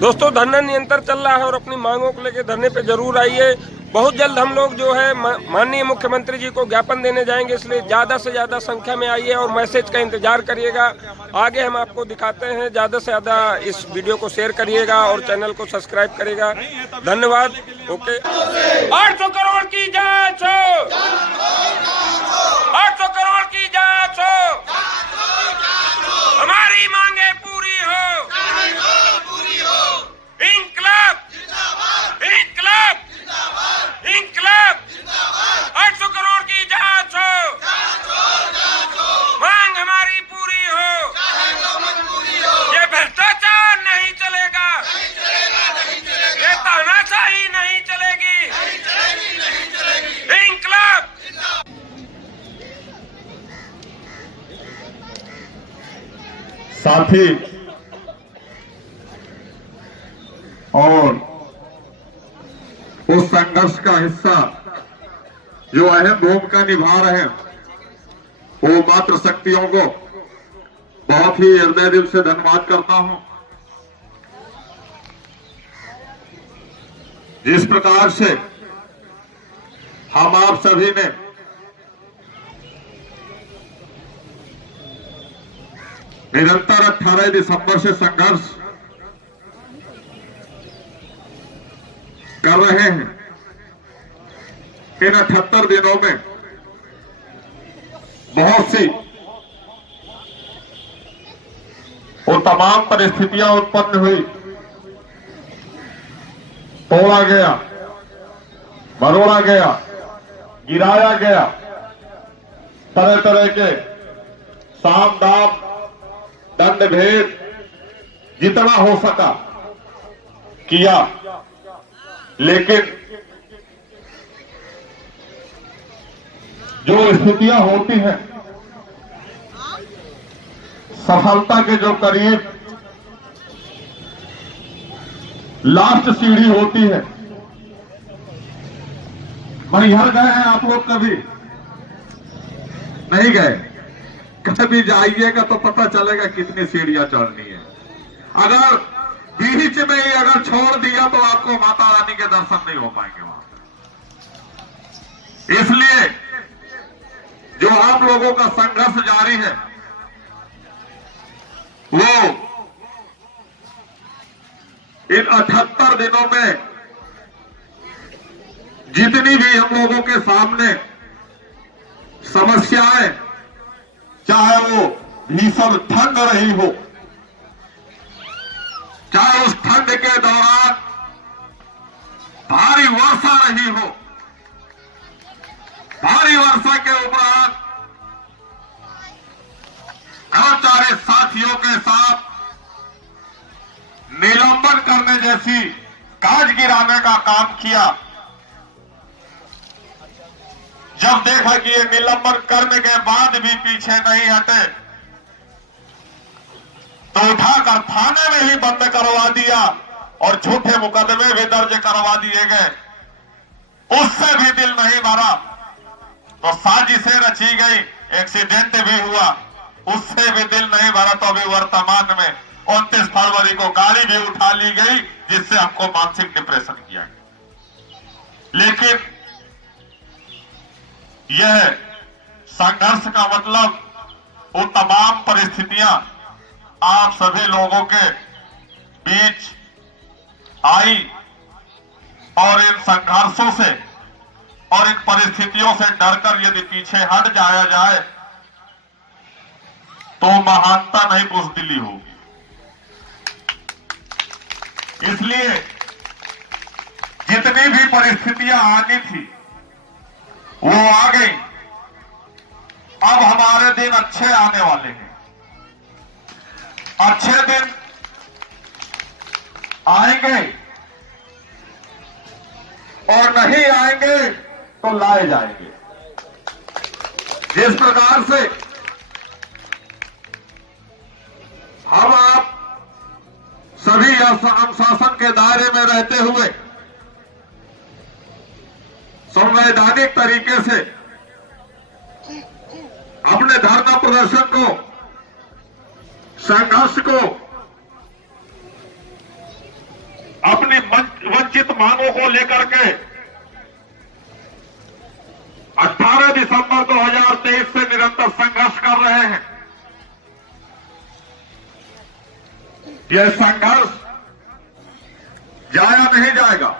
दोस्तों, धरना निरंतर चल रहा है और अपनी मांगों को लेकर धरने पे जरूर आइए। बहुत जल्द हम लोग जो है माननीय मुख्यमंत्री जी को ज्ञापन देने जाएंगे, इसलिए ज़्यादा से ज़्यादा संख्या में आइए और मैसेज का इंतजार करिएगा। आगे हम आपको दिखाते हैं, ज़्यादा से ज़्यादा इस वीडियो को शेयर करिएगा और चैनल को सब्सक्राइब करिएगा। धन्यवाद। ओके। 800 करोड़ की जांच हो, 800 करोड़ की जांच हो, हमारी मांगे पूरी हो। इंकलाब, इंकलाब, इंकलाब, 800 करोड़ की जांच हो, मांग हमारी पूरी हो। ये भ्रष्टाचार नहीं चलेगा, ये तानाशाही नहीं चलेगी। इंकलाब। साथी और उस संघर्ष का हिस्सा जो अहम भूमिका निभा रहे हैं, वो मात्र शक्तियों को बहुत ही हृदय दिल से धन्यवाद करता हूं। जिस प्रकार से हम आप सभी ने निरंतर 18 दिसंबर से संघर्ष कर रहे हैं, इन 78 दिनों में बहुत सी वो तमाम परिस्थितियां उत्पन्न हुई, तोड़ा गया, मरोड़ा गया, गिराया गया, तरह तरह के साम दाम दंड भेद जितना हो सका किया, लेकिन जो स्थितियां होती हैं, सफलता के जो करीब लास्ट सीढ़ी होती है, मणिहर गए हैं आप लोग? कभी नहीं गए? कभी जाइएगा तो पता चलेगा कितनी सीढ़ियां चढ़नी है। अगर बीच में ही अगर छोड़ दिया तो आपको माता रानी के दर्शन नहीं हो पाएंगे वहां। इसलिए जो आप लोगों का संघर्ष जारी है, वो इन 78 दिनों में जितनी भी हम लोगों के सामने समस्याएं, चाहे वो भीषण ठंड रही हो, चाहे उस ठंड के दौरान भारी वर्षा रही हो, भारी वर्षा के उपरांत कर्मचारी साथियों के साथ निलंबन करने जैसी काज गिराने का काम किया। जब देखा कि ये निलंबन करने के बाद भी पीछे नहीं हटे, तो उठाकर थाने में ही बंद करवा दिया और झूठे मुकदमे भी दर्ज करवा दिए गए। उससे भी दिल नहीं भरा तो साजिशें रची गई, एक्सीडेंट भी हुआ, उससे भी दिल नहीं भरा तो अभी वर्तमान में 29 फरवरी को गाड़ी भी उठा ली गई, जिससे हमको मानसिक डिप्रेशन किया गया। लेकिन यह संघर्ष का मतलब वो तमाम परिस्थितियां आप सभी लोगों के बीच आई, और इन संघर्षों से और इन परिस्थितियों से डरकर यदि पीछे हट जाया जाए तो महानता नहीं बुज़दिली होगी। इसलिए जितनी भी परिस्थितियां आनी थी वो आ गई। अब हमारे दिन अच्छे आने वाले हैं। अच्छे दिन आएंगे और नहीं आएंगे तो लाए जाएंगे। जिस प्रकार से हम आप सभी अनुशासन के दायरे में रहते हुए संवैधानिक तरीके से अपने धरना प्रदर्शन को, संघर्ष को मांगों को लेकर के 18 दिसंबर 2023 से निरंतर संघर्ष कर रहे हैं। यह संघर्ष जाया नहीं जाएगा।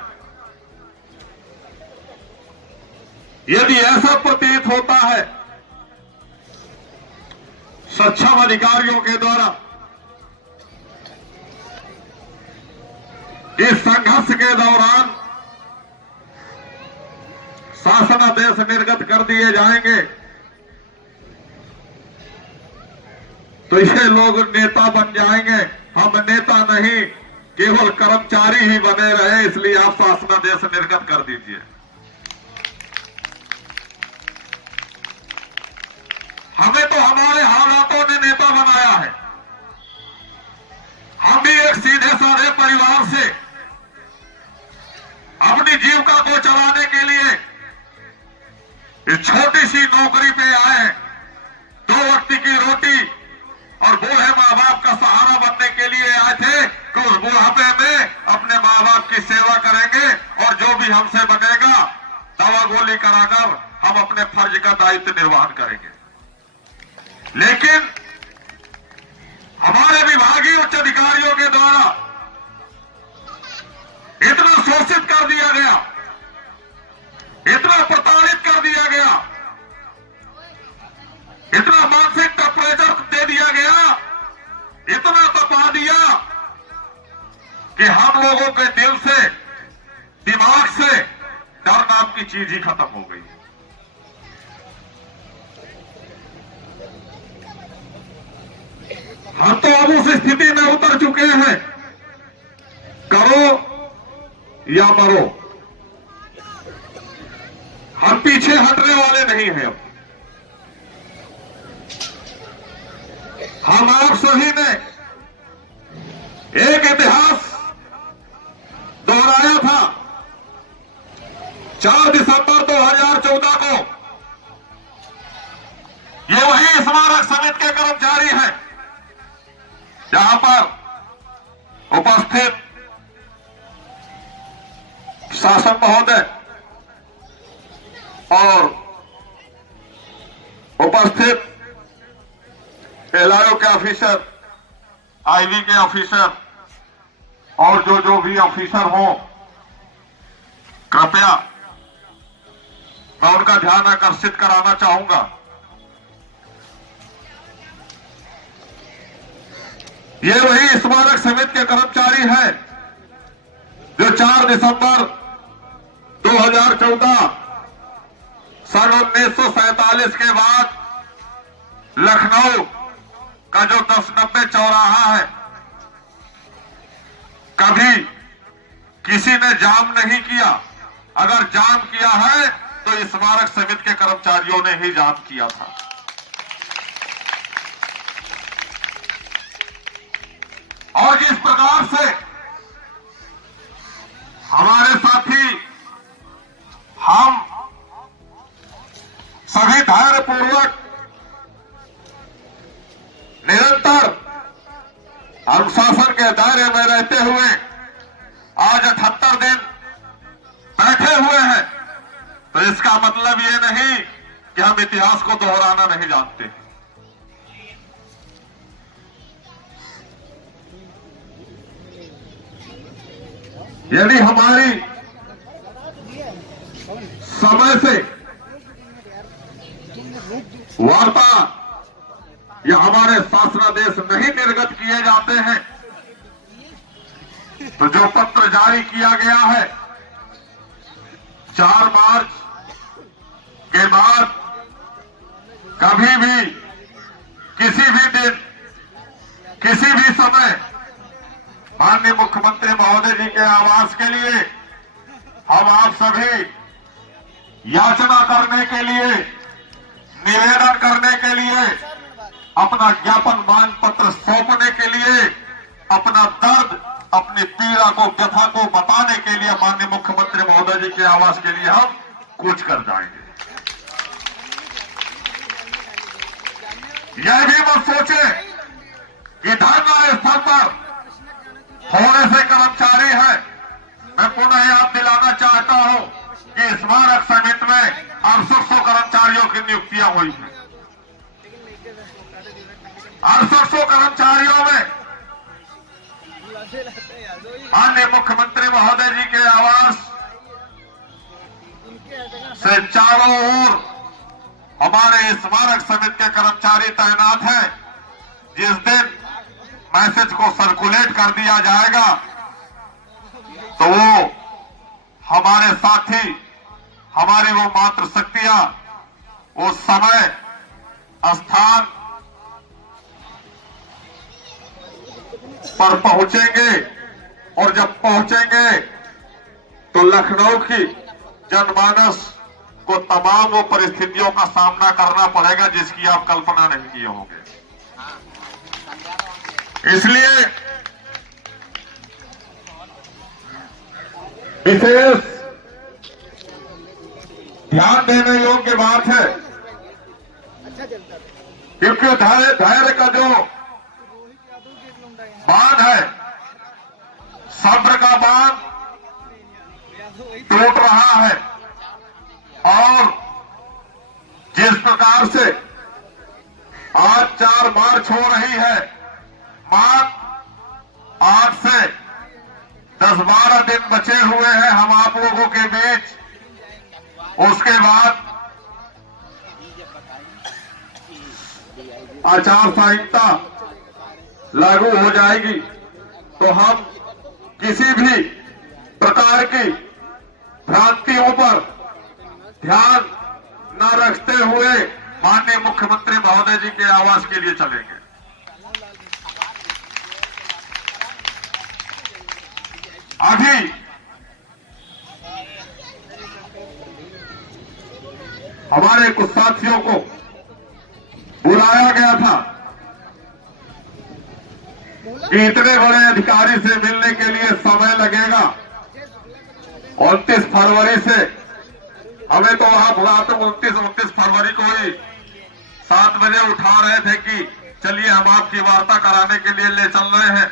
यदि ऐसा प्रतीत होता है सक्षम अधिकारियों के द्वारा इस संघर्ष के दौरान शासनादेश निर्गत कर दिए जाएंगे, तो ये लोग नेता बन जाएंगे। हम नेता नहीं, केवल कर्मचारी ही बने रहे, इसलिए आप शासनादेश निर्गत कर दीजिए। हमें तो हमारे हालातों ने नेता बनाया है। हम भी एक सीधे साधे परिवार से अपनी जीविका को चलाने के लिए इस छोटी सी नौकरी पे आए हैं। 2 वक्त की रोटी और बूढ़े माँ बाप का सहारा बनने के लिए आए थे कि उस बुढ़ापे में अपने माँ बाप की सेवा करेंगे और जो भी हमसे बनेगा दवा गोली कराकर हम अपने फर्ज का दायित्व निर्वहन करेंगे। लेकिन हमारे विभागीय उच्च अधिकारियों के द्वारा इतना शोषित कर दिया गया, इतना प्रताड़ित कर दिया गया, इतना मानसिक टेम्परेचर दे दिया गया, इतना तपा दिया कि हम लोगों के दिल से, दिमाग से डर नाम की चीज ही खत्म हो गई। हम तो अब उस स्थिति में उतर चुके हैं, करो या मरो। हम पीछे हटने वाले नहीं हैं। हम आप सभी ने एक इतिहास दोहराया था। 4 दिसंबर 2014 को ये वही स्मारक समिति के कर्मचारी हैं जहां पर उपस्थित शासन महोदय और उपस्थित एलआईओ के ऑफिसर, आईवी के ऑफिसर और जो भी ऑफिसर हो, कृपया मैं उनका ध्यान आकर्षित कराना चाहूंगा। ये वही स्मारक समिति के कर्मचारी हैं जो 4 दिसंबर 2014 सन 1947 के बाद लखनऊ का जो 1090 चौराहा है, कभी किसी ने जाम नहीं किया। अगर जाम किया है तो स्मारक समिति के कर्मचारियों ने ही जाम किया था। और जिस प्रकार से हमारे साथी हम सभी धैर्यपूर्वक निरंतर अनुशासन के दायरे में रहते हुए आज 78 दिन बैठे हुए हैं, तो इसका मतलब ये नहीं कि हम इतिहास को दोहराना नहीं जानते। यदि हमारी समय से वार्ता या हमारे शासनादेश नहीं निर्गत किए जाते हैं तो जो पत्र जारी किया गया है 4 मार्च के बाद कभी भी किसी भी दिन किसी भी समय माननीय मुख्यमंत्री महोदय जी के आवास के लिए हम आप सभी याचना करने के लिए, निवेदन करने के लिए, अपना ज्ञापन मांग पत्र सौंपने के लिए, अपना दर्द, अपनी पीड़ा को, व्यथा को बताने के लिए माननीय मुख्यमंत्री महोदय जी के आवास के लिए हम कूच कर जाएंगे। यह भी मत सोचे कि धरना स्थल पर होने से कर्मचारी है, मैं पुनः याद दिलाना चाहता हूं कि स्मारक समिति में 800 कर्मचारियों की नियुक्तियां हुई हैं। 800 कर्मचारियों में अन्य मुख्यमंत्री महोदय जी के आवास से चारों ओर हमारे स्मारक समिति के कर्मचारी तैनात हैं। जिस दिन मैसेज को सर्कुलेट कर दिया जाएगा तो वो हमारे साथी, हमारी वो मातृ शक्तियां उस समय स्थान पर पहुंचेंगे और जब पहुंचेंगे तो लखनऊ की जनमानस को तमाम वो परिस्थितियों का सामना करना पड़ेगा जिसकी आप कल्पना नहीं किए होंगे। इसलिए विशेष ध्यान देने योग्य बात है क्योंकि धैर्य का जो बांध है, सब्र का बांध टूट रहा है और जिस प्रकार से आज 4 मार्च हो रही है, मात्र आज से 10-12 दिन बचे हुए हैं हम आप लोगों के बीच। उसके बाद आचार संहिता लागू हो जाएगी तो हम किसी भी प्रकार की भ्रांतियों पर ध्यान न रखते हुए माननीय मुख्यमंत्री महोदय जी के आवास के लिए चलेंगे। अभी हमारे कुछ साथियों को बुलाया गया था कि इतने बड़े अधिकारी से मिलने के लिए समय लगेगा। 29 फरवरी से हमें तो वहां बुलाते 29 फरवरी को ही 7 बजे उठा रहे थे कि चलिए हम आपकी वार्ता कराने के लिए ले चल रहे हैं।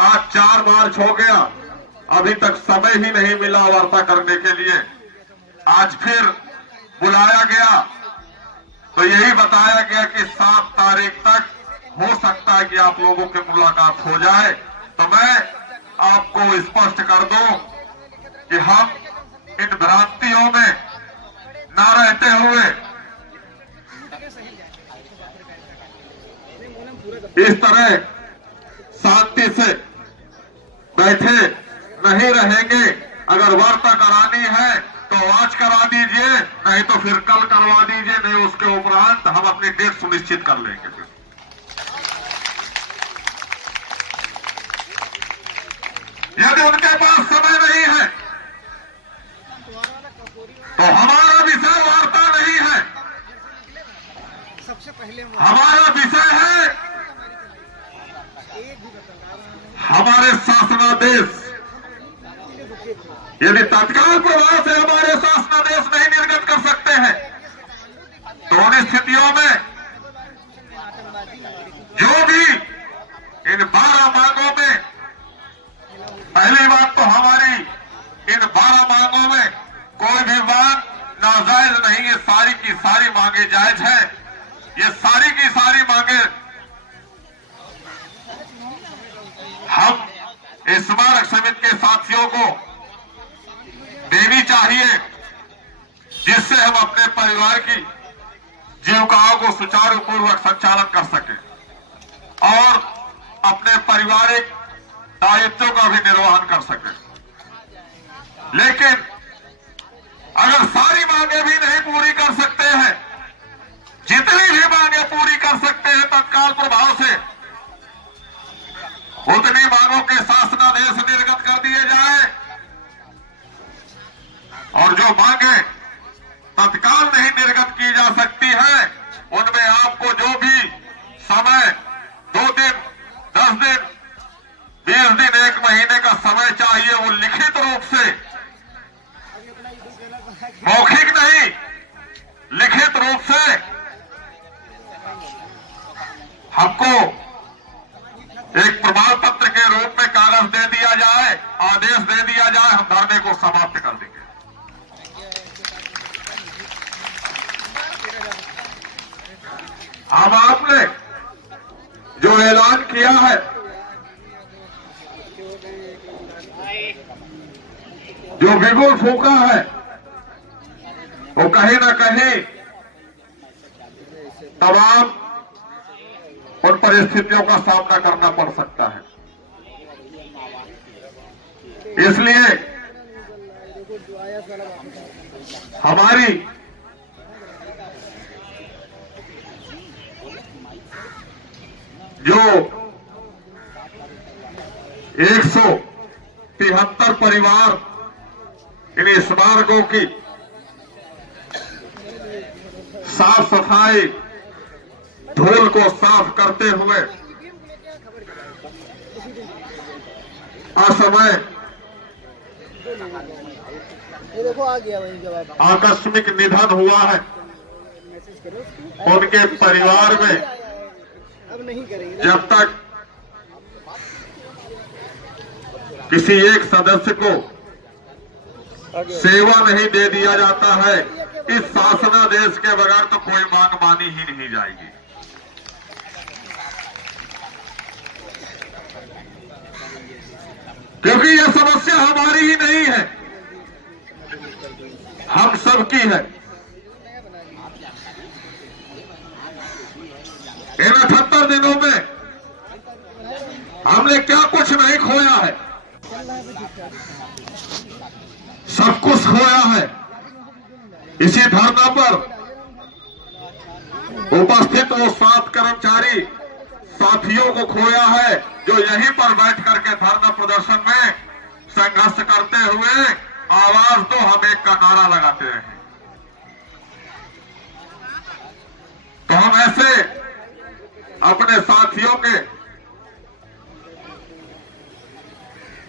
आज 4 मार्च हो गया, अभी तक समय ही नहीं मिला वार्ता करने के लिए। आज फिर बुलाया गया तो यही बताया गया कि 7 तारीख तक हो सकता है कि आप लोगों की मुलाकात हो जाए। तो मैं आपको स्पष्ट कर दूं कि हम इन भ्रांतियों में न रहते हुए इस तरह शांति से बैठे नहीं रहेंगे। अगर वार्ता करानी है तो आज करा दीजिए, नहीं तो फिर कल करवा दीजिए, नहीं उसके उपरांत हम अपनी डेट सुनिश्चित कर लेंगे। यदि उनके पास समय नहीं है तो हमारा विषय वार्ता नहीं है, हमारा विषय है हमारे शासनादेश। यदि तत्काल प्रभाव से हमारे शासनादेश नहीं निर्गत कर सकते हैं तो उन स्थितियों में जो भी इन 12 मांगों में, पहली बात तो हमारी इन 12 मांगों में कोई भी मांग नाजायज नहीं है, सारी की सारी मांगे जायज है। ये सारी की सारी मांगे हम स्मारक समिति के साथियों को देनी चाहिए जिससे हम अपने परिवार की जीविकाओं को सुचारू पूर्वक संचालन कर सकें और अपने पारिवारिक दायित्वों का भी निर्वहन कर सकें। लेकिन अगर सारी मांगे भी नहीं पूरी कर सकते हैं, जितनी भी मांगे पूरी कर सकते हैं तत्काल प्रभाव से, उतनी मांगों के शासनादेश निर्गत कर दिए जाए और जो मांगे तत्काल नहीं निर्गत की जा सकती है उनमें आपको जो भी समय 2 दिन, 10 दिन, 20 दिन, 1 महीने का समय चाहिए वो लिखित रूप से, मौखिक नहीं, लिखित रूप से हमको एक प्रमाण पत्र के रूप में कागज दे दिया आदेश दे दिया जाए, हम धरने को समाप्त कर देंगे। अब आपने जो ऐलान किया है, जो बिगुल फूका है, वो कहीं ना कहीं तमाम उन परिस्थितियों का सामना करना पड़ सकता है। इसलिए हमारी जो 173 परिवार इन स्मारकों की साफ सफाई, धूल को साफ करते हुए असमय आकस्मिक निधन हुआ है, उनके परिवार में जब तक किसी एक सदस्य को सेवा नहीं दे दिया जाता है, इस शासनादेश के बगैर तो कोई मांग मानी ही नहीं जाएगी। क्योंकि यह समस्या हमारी ही नहीं है, हम सबकी है। इन 78 दिनों में हमने क्या कुछ नहीं खोया है, सब कुछ खोया है। इसी धरना पर उपस्थित वो 7 कर्मचारी साथियों को खोया है, जो यहीं पर बैठ करके धरना प्रदर्शन में संघर्ष करते हुए आवाज दो हम एक का नारा लगाते रहे। तो हम ऐसे अपने साथियों के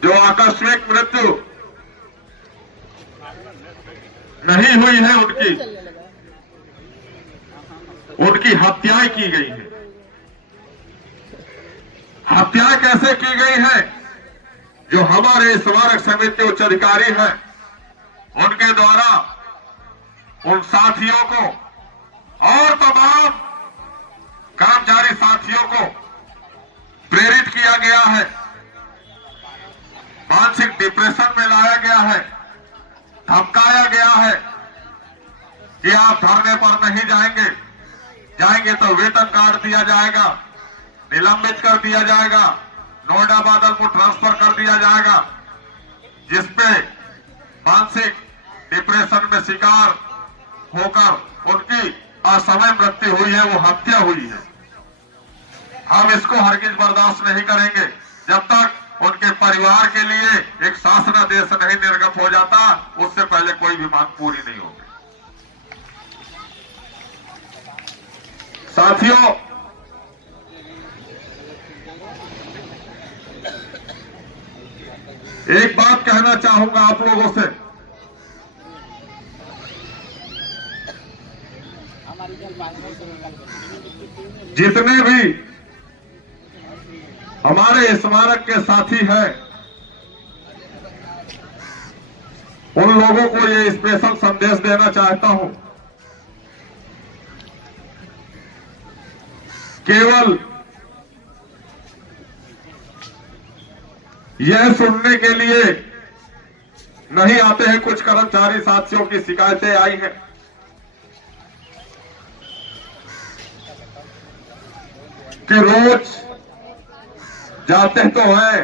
जो आकस्मिक मृत्यु नहीं हुई है, उनकी हत्याएं की गई है। हत्या कैसे की गई है? जो हमारे स्मारक समिति उच्च अधिकारी हैं, उनके द्वारा उन साथियों को और तमाम कर्मचारी साथियों को प्रेरित किया गया है, मानसिक डिप्रेशन में लाया गया है, धमकाया गया है कि आप धरने पर नहीं जाएंगे, जाएंगे तो वेतन काट दिया जाएगा, निलंबित कर दिया जाएगा, नोएडा बादल को ट्रांसफर कर दिया जाएगा। जिसपे मानसिक डिप्रेशन में शिकार होकर उनकी असमय मृत्यु हुई है, वो हत्या हुई है। हम इसको हरगिज बर्दाश्त नहीं करेंगे जब तक उनके परिवार के लिए एक शासनादेश नहीं निर्गत हो जाता, उससे पहले कोई भी मांग पूरी नहीं होगी। साथियों, एक बात कहना चाहूंगा आप लोगों से, जितने भी हमारे स्मारक के साथी हैं, उन लोगों को ये स्पेशल संदेश देना चाहता हूं। केवल यह सुनने के लिए नहीं आते हैं। कुछ कर्मचारी साथियों की शिकायतें आई हैं कि रोज जाते तो हैं,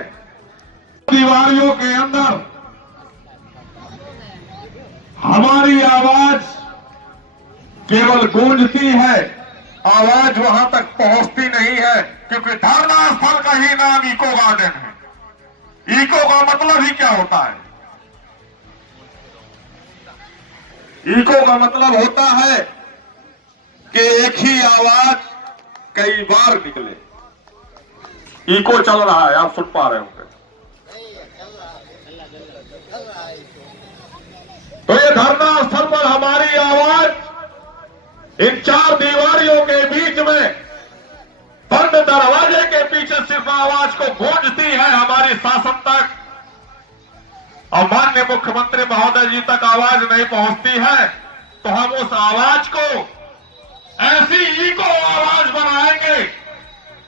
दीवारों के अंदर हमारी आवाज केवल गूंजती है, आवाज वहां तक पहुंचती नहीं है, क्योंकि धरना स्थल का ही नाम इको गार्डन है। इको का मतलब ही क्या होता है? इको का मतलब होता है कि एक ही आवाज कई बार निकले। इको चल रहा है, आप सुन पा रहे होंगे। तो ये धरना स्थल पर हमारी आवाज इन 4 दीवारियों के बीच में, बंद दरवाजे के पीछे सिर्फ आवाज को गूंजती है हमारी शासन तक। माननीय मुख्यमंत्री महोदय जी तक आवाज नहीं पहुंचती है, तो हम उस आवाज को ऐसी इको आवाज बनाएंगे,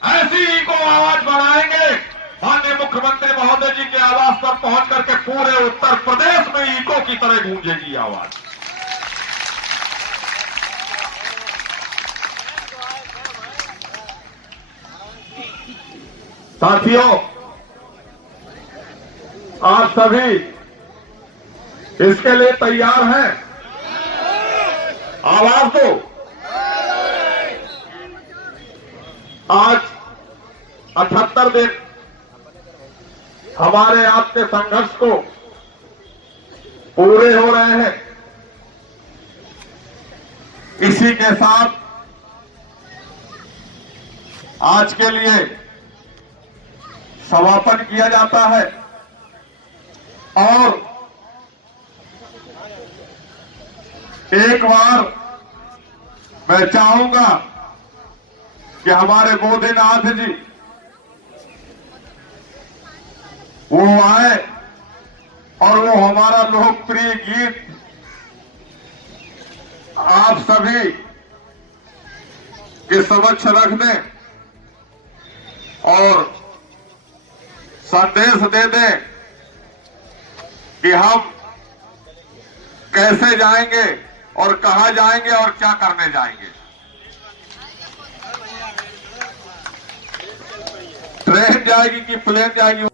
ऐसी इको आवाज बनाएंगे, माननीय मुख्यमंत्री महोदय जी के आवास पर पहुंच करके पूरे उत्तर प्रदेश में इको की तरह गूंजेगी आवाज। साथियों, आप सभी इसके लिए तैयार हैं? आवाज दो। आज 78 दिन हमारे आपके संघर्ष को पूरे हो रहे हैं। इसी के साथ आज के लिए समापन किया जाता है और एक बार मैं चाहूंगा कि हमारे मोदीनाथ जी वो आए और वो हमारा लोकप्रिय गीत आप सभी के समक्ष रख दें और संदेश दे दें कि हम कैसे जाएंगे और कहां जाएंगे और क्या करने जाएंगे। ट्रेन जाएगी कि प्लेन जाएगी?